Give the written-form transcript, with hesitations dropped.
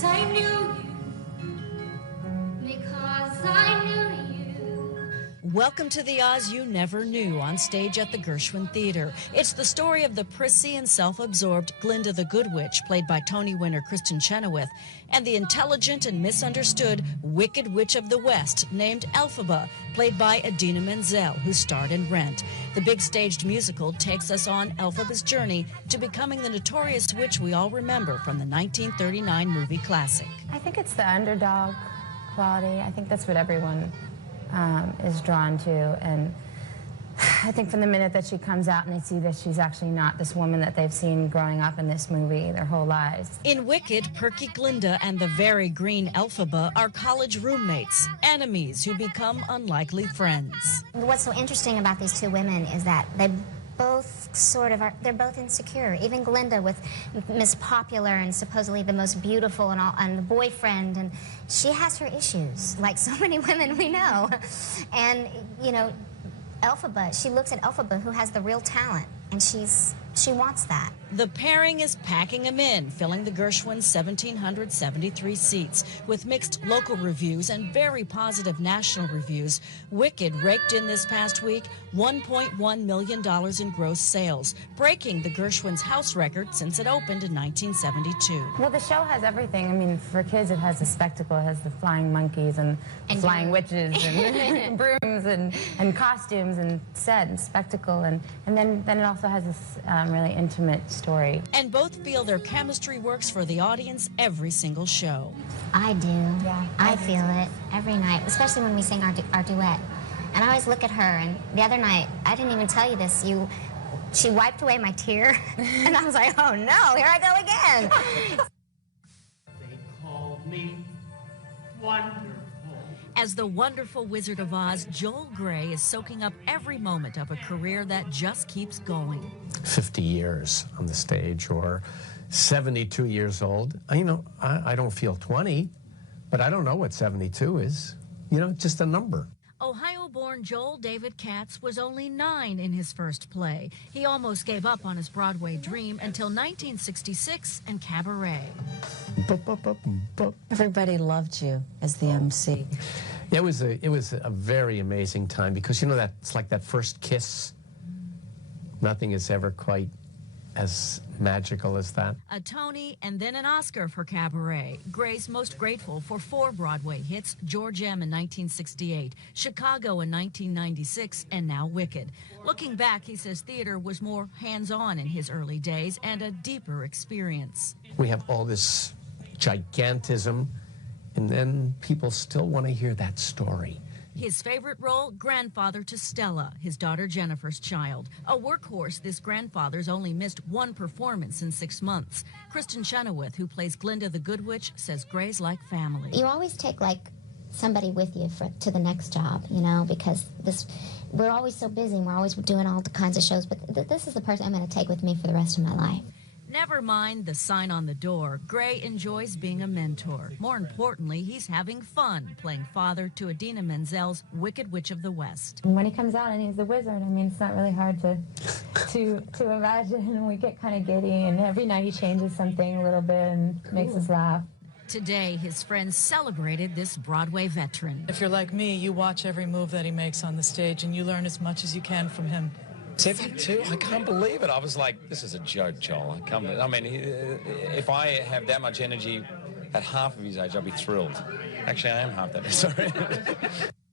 'cause I knew you. Because I knew you. Welcome to the Oz you never knew on stage at the Gershwin Theater. It's the story of the prissy and self-absorbed Glinda the Good Witch, played by Tony winner Kristin Chenoweth, and the intelligent and misunderstood Wicked Witch of the West, named Elphaba, played by Idina Menzel, who starred in Rent. The big staged musical takes us on Elphaba's journey to becoming the notorious witch we all remember from the 1939 movie classic. I think it's the underdog quality. I think that's what everyone is drawn to, and I think from the minute that she comes out and they see that she's actually not this woman that they've seen growing up in this movie their whole lives. In Wicked, perky Glinda and the very green Elphaba are college roommates, enemies who become unlikely friends. What's so interesting about these two women is that they both sort of are, they're both insecure. Even Glinda with Miss Popular and supposedly the most beautiful and the boyfriend, and she has her issues, like so many women we know. And, you know, Elphaba, she looks at Elphaba, who has the real talent, and she wants that. The pairing is packing them in, filling the Gershwin's 1,773 seats. With mixed local reviews and very positive national reviews, Wicked raked in this past week $1.1 million in gross sales, breaking the Gershwin's house record since it opened in 1972. Well, the show has everything. I mean, for kids, it has the spectacle. It has the flying monkeys and flying witches and brooms and costumes and set and spectacle. And then it also has this really intimate story. And both feel their chemistry works for the audience every single show. I do. Yeah, I feel it every night, especially when we sing our duet. And I always look at her, and the other night, I didn't even tell you this, she wiped away my tear, and I was like, oh no, here I go again. They called me wonderful. As the wonderful Wizard of Oz, Joel Grey is soaking up every moment of a career that just keeps going. 50 years on the stage, or 72 years old. You know, I don't feel 20, but I don't know what 72 is. You know, just a number. Ohio-born Joel David Katz was only 9 in his first play. He almost gave up on his Broadway dream until 1966 and Cabaret. Everybody loved you as the MC. It was a very amazing time, because, you know, it's like that first kiss. Nothing is ever quite as magical as that. A Tony and then an Oscar for Cabaret. Gray's most grateful for 4 Broadway hits: George M. in 1968, Chicago in 1996, and now Wicked. Looking back, he says theater was more hands-on in his early days and a deeper experience. We have all this gigantism, and then people still want to hear that story. His favorite role, grandfather to Stella, his daughter Jennifer's child. A workhorse, this grandfather's only missed 1 performance in 6 months. Kristin Chenoweth, who plays Glinda the Good Witch, says Gray's like family. You always take, like, somebody with you to the next job, you know, because we're always so busy and we're always doing all the kinds of shows, but this is the person I'm going to take with me for the rest of my life. Never mind the sign on the door, Gray enjoys being a mentor. More importantly, he's having fun playing father to Idina Menzel's Wicked Witch of the West. And when he comes out and he's the wizard, I mean, it's not really hard to imagine, and we get kind of giddy, and every night he changes something a little bit and makes us laugh. Today, his friends celebrated this Broadway veteran. If you're like me, you watch every move that he makes on the stage, and you learn as much as you can from him. 72? I can't believe it. I was like, this is a joke, Joel. I mean, if I have that much energy at half of his age, I'd be thrilled. Actually, I am half that. Sorry.